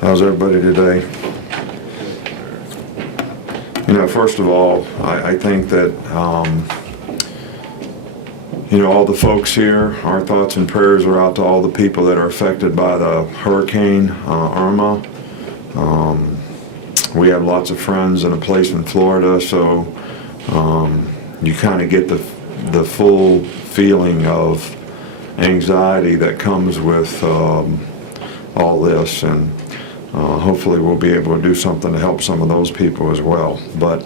How's everybody today? You know, first of all, I think that, you know, all the folks here, our thoughts and prayers are out to all the people that are affected by the hurricane, Irma. We have lots of friends in a place in Florida, so you kind of get the full feeling of anxiety that comes with all this, and hopefully we'll be able to do something to help some of those people as well. But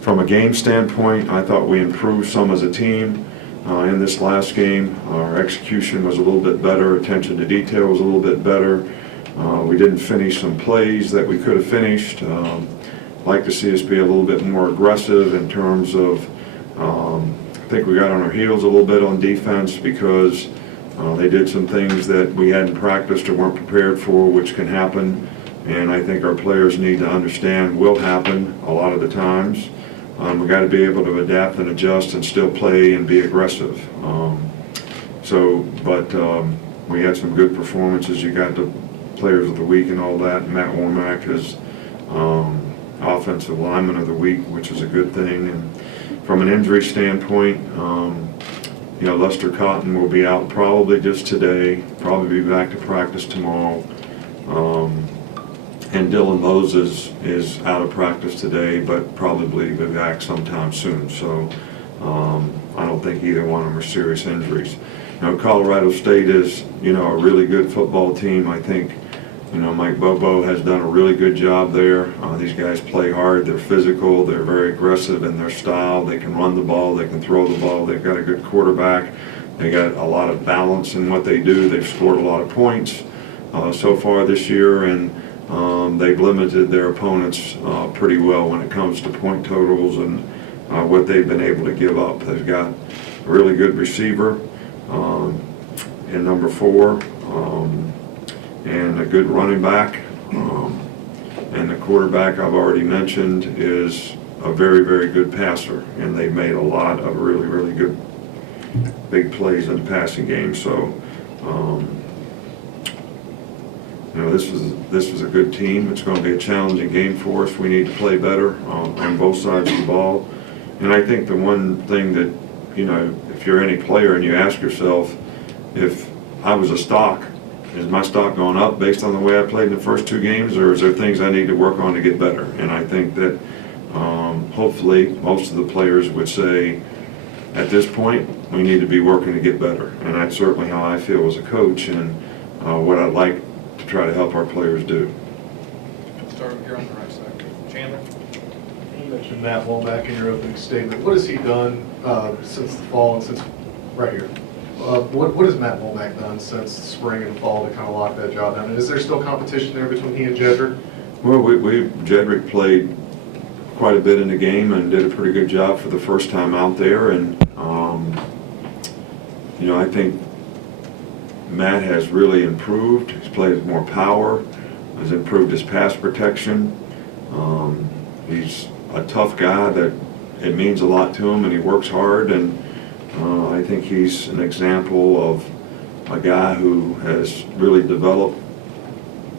from a game standpoint, I thought we improved some as a team in this last game. Our execution was a little bit better, attention to detail was a little bit better. We didn't finish some plays that we could have finished. Like to see us be a little bit more aggressive in terms of, I think we got on our heels a little bit on defense because they did some things that we hadn't practiced or weren't prepared for, which can happen, and I think our players need to understand will happen a lot of the times. We got to be able to adapt and adjust and still play and be aggressive. But we had some good performances. You got the Players of the Week and all that. Matt Womack is Offensive Lineman of the Week, which is a good thing. And from an injury standpoint, you know, Lester Cotton will be out probably just today, probably be back to practice tomorrow. And Dylan Moses is out of practice today, but probably be back sometime soon. So I don't think either one of them are serious injuries. You know, Colorado State is, you know, a really good football team. I think, you know, Mike Bobo has done a really good job there. These guys play hard, they're physical, they're very aggressive in their style. They can run the ball, they can throw the ball, they've got a good quarterback. They got a lot of balance in what they do. They've scored a lot of points so far this year, and they've limited their opponents pretty well when it comes to point totals and what they've been able to give up. They've got a really good receiver in number 4. And a good running back, and the quarterback I've already mentioned is a very, very good passer, and they've made a lot of really, really good big plays in the passing game. So, you know, this was a good team. It's going to be a challenging game for us. We need to play better on both sides of the ball. And I think the one thing that, you know, if you're any player and you ask yourself, if I was a stock, is my stock going up based on the way I played in the first 2 games, or is there things I need to work on to get better? And I think that hopefully most of the players would say, at this point, we need to be working to get better. And that's certainly how I feel as a coach, and what I'd like to try to help our players do. Start here on the right side. Chandler? You mentioned Matt Womack in your opening statement. What has he done since the fall and since right here? What has Matt Womack done since spring and fall to kind of lock that job down? And is there still competition there between he and Jedrick? Well, Jedrick played quite a bit in the game and did a pretty good job for the first time out there. And, you know, I think Matt has really improved. He's played with more power, has improved his pass protection. He's a tough guy that it means a lot to him, and he works hard. And I think he's an example of a guy who has really developed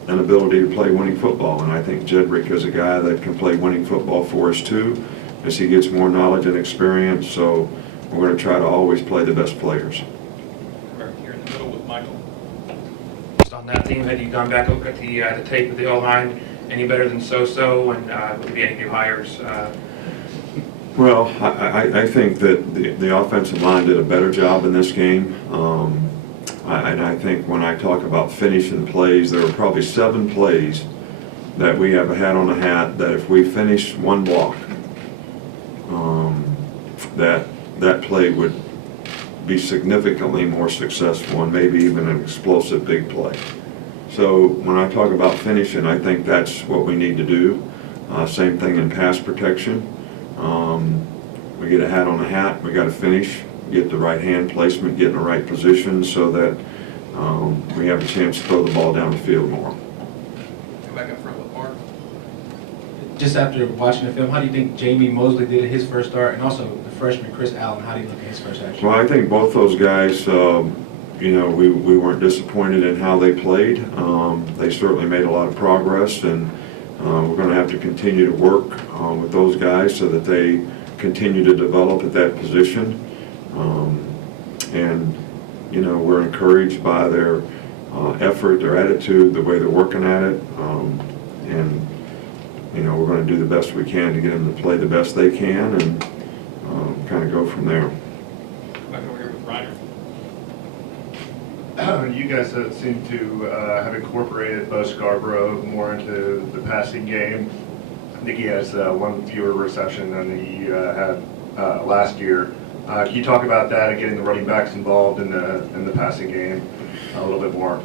an ability to play winning football. And I think Jedrick is a guy that can play winning football for us too, as he gets more knowledge and experience. So we're going to try to always play the best players. Right here in the middle with Michael. Just on that theme, had you gone back and looked at the tape of the O-line any better than so-so, and would there be any new hires? Well, I think that the offensive line did a better job in this game. And I think when I talk about finishing plays, there were probably 7 plays that we have a hat on a hat that if we finish one block, that play would be significantly more successful and maybe even an explosive big play. So when I talk about finishing, I think that's what we need to do. Same thing in pass protection. We get a hat on a hat, we got to finish, get the right hand placement, get in the right position so that we have a chance to throw the ball down the field more. Come back up front with Mark. Just after watching the film, how do you think Jamie Mosley did at his first start, and also the freshman Chris Allen, how do you look at his first action? Well, I think both those guys we weren't disappointed in how they played. They certainly made a lot of progress, and we're going to have to continue to work with those guys so that they continue to develop at that position. And we're encouraged by their effort, their attitude, the way they're working at it. And we're going to do the best we can to get them to play the best they can, and kind of go from there. Back over here with Ryder. You guys seem to have incorporated Bo Scarborough more into the passing game. I think he has one fewer reception than he had last year. Can you talk about that and getting the running backs involved in the passing game a little bit more?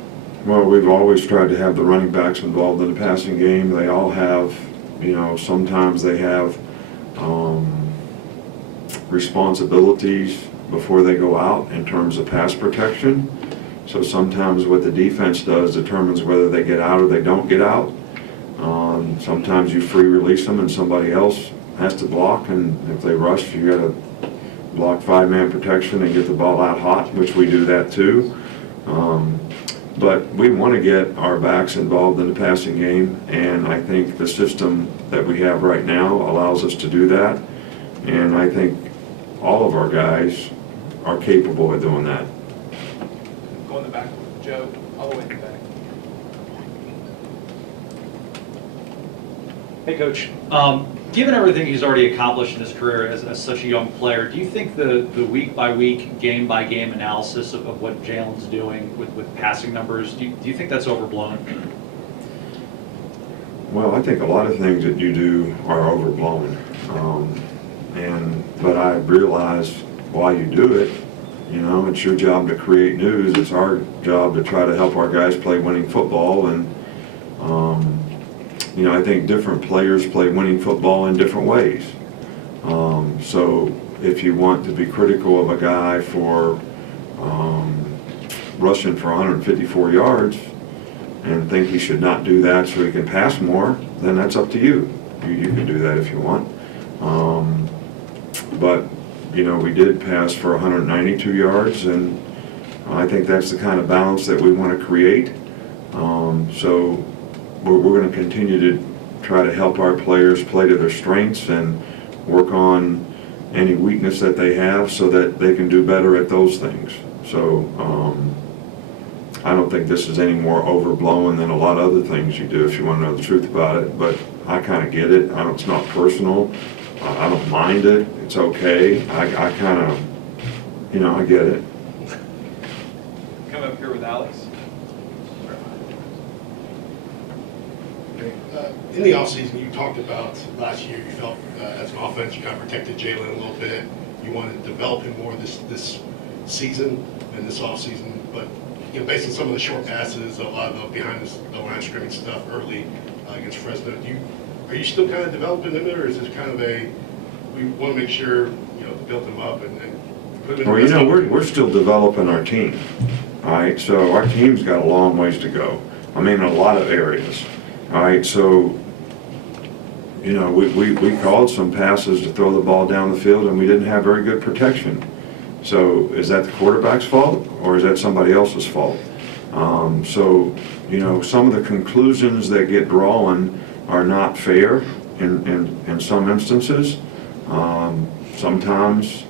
Well, we've always tried to have the running backs involved in the passing game. They all have, sometimes they have responsibilities before they go out in terms of pass protection. So sometimes what the defense does determines whether they get out or they don't get out. Sometimes you free release them and somebody else has to block, and if they rush, you got to block 5-man protection and get the ball out hot, which we do that too. But we want to get our backs involved in the passing game, and I think the system that we have right now allows us to do that. And I think all of our guys are capable of doing that. Go in the back with Joe, all the way in the back. Hey, Coach. Given everything he's already accomplished in his career as such a young player, do you think the week-by-week, game-by-game analysis of what Jalen's doing with passing numbers, do you think that's overblown? Well, I think a lot of things that you do are overblown. But I realize why you do it. It's your job to create news. It's our job to try to help our guys play winning football. And, I think different players play winning football in different ways. So if you want to be critical of a guy for rushing for 154 yards and think he should not do that so he can pass more, then that's up to you. You can do that if you want. But we did pass for 192 yards, and I think that's the kind of balance that we want to create. So we're going to continue to try to help our players play to their strengths and work on any weakness that they have so that they can do better at those things. So I don't think this is any more overblown than a lot of other things you do, if you want to know the truth about it. But I kind of get it. It's not personal. I don't mind it. It's okay. I kind of, I get it. Come up here with Alex. In the offseason, you talked about last year, you felt as an offense, you kind of protected Jalen a little bit. You wanted to develop him more this season and this offseason. But based on some of the short passes, a lot of the behind the line scrimmage stuff early against Fresno, are you still kind of developing him, or is this kind of we want to make sure to build him up and put him in? Well, we're still developing our team. All right, so our team's got a long ways to go. In a lot of areas. All right, so we called some passes to throw the ball down the field, and we didn't have very good protection. So is that the quarterback's fault, or is that somebody else's fault? So some of the conclusions that get drawn are not fair in some instances. Sometimes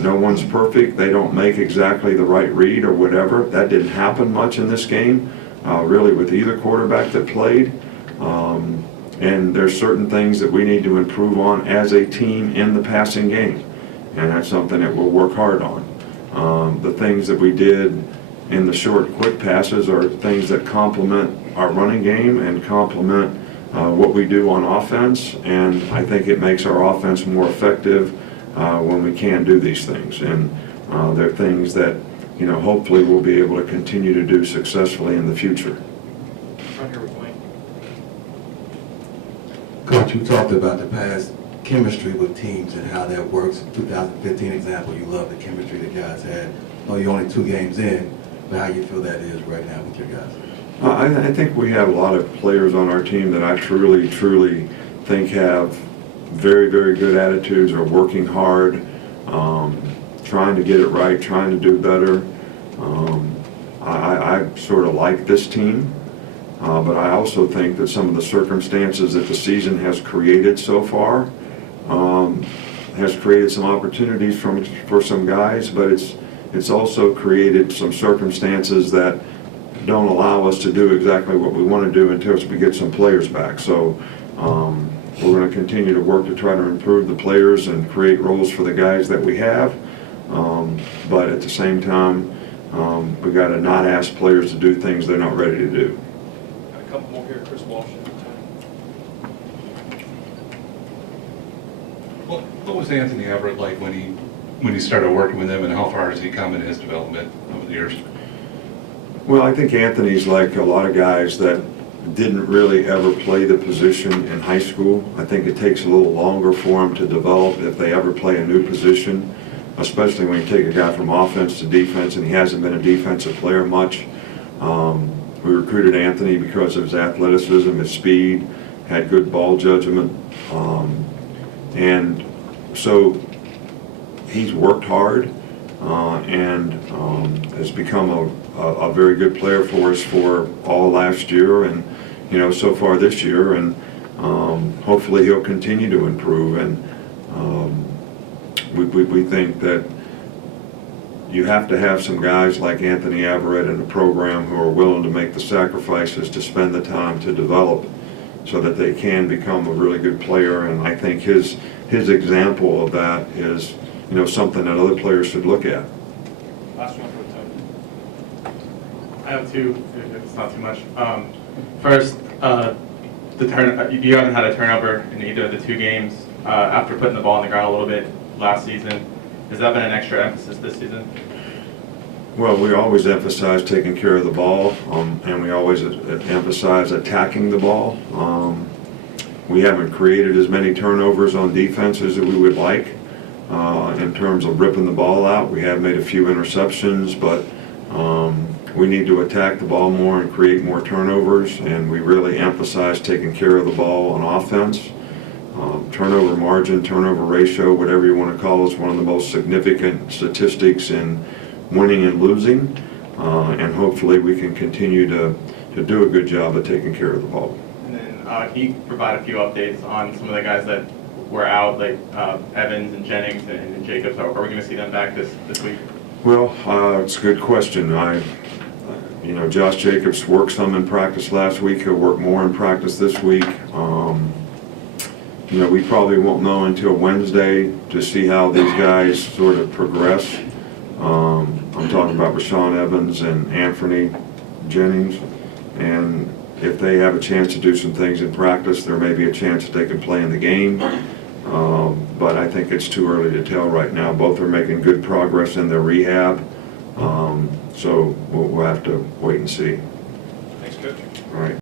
no one's perfect. They don't make exactly the right read or whatever. That didn't happen much in this game, really, with either quarterback that played. And there's certain things that we need to improve on as a team in the passing game. And that's something that we'll work hard on. The things that we did in the short, quick passes are things that complement our running game and complement what we do on offense. And I think it makes our offense more effective when we can do these things. And they're things that, hopefully we'll be able to continue to do successfully in the future. Right here with Wayne. Coach, you talked about the past chemistry with teams and how that works. 2015 example, you love the chemistry the guys had. You're only 2 games in, but how you feel that is right now with your guys? I think we have a lot of players on our team that I truly think have very, very good attitudes, are working hard, trying to get it right, trying to do better. sort of like this team. But I also think that some of the circumstances that the season has created so far has created some opportunities for some guys, but it's also created some circumstances that don't allow us to do exactly what we want to do until we get some players back. So we're going to continue to work to try to improve the players and create roles for the guys that we have. But at the same time, we got to not ask players to do things they're not ready to do. Got a couple more here, Chris Walsh. What was Anthony Everett like when you started working with him, and how far has he come in his development over the years? Well, I think Anthony's like a lot of guys that didn't really ever play the position in high school. I think it takes a little longer for him to develop if they ever play a new position, especially when you take a guy from offense to defense, and he hasn't been a defensive player much. We recruited Anthony because of his athleticism, his speed, had good ball judgment, and so he's worked hard and has become a very good player for us for all last year and so far this year, and hopefully he'll continue to improve. And we think that you have to have some guys like Anthony Everett in the program who are willing to make the sacrifices to spend the time to develop so that they can become a really good player. And I think his example of that is something that other players should look at. Last one for Tony. I have two, if it's not too much. First, you haven't had a turnover in either of the two games after putting the ball on the ground a little bit last season. Has that been an extra emphasis this season? Well, we always emphasize taking care of the ball, and we always emphasize attacking the ball. We haven't created as many turnovers on defense as we would like in terms of ripping the ball out. We have made a few interceptions, but we need to attack the ball more and create more turnovers, and we really emphasize taking care of the ball on offense. Turnover margin, turnover ratio, whatever you want to call it, is one of the most significant statistics in winning and losing, and hopefully we can continue to do a good job of taking care of the ball. And then can you provide a few updates on some of the guys that were out, like Evans and Jennings and Jacobs? Are we going to see them back this week? Well, it's a good question. Josh Jacobs worked some in practice last week. He'll work more in practice this week. We probably won't know until Wednesday to see how these guys sort of progress. I'm talking about Rashawn Evans and Anthony Jennings. And if they have a chance to do some things in practice, there may be a chance that they can play in the game. But I think it's too early to tell right now. Both are making good progress in their rehab. So we'll have to wait and see. Thanks, Coach. All right.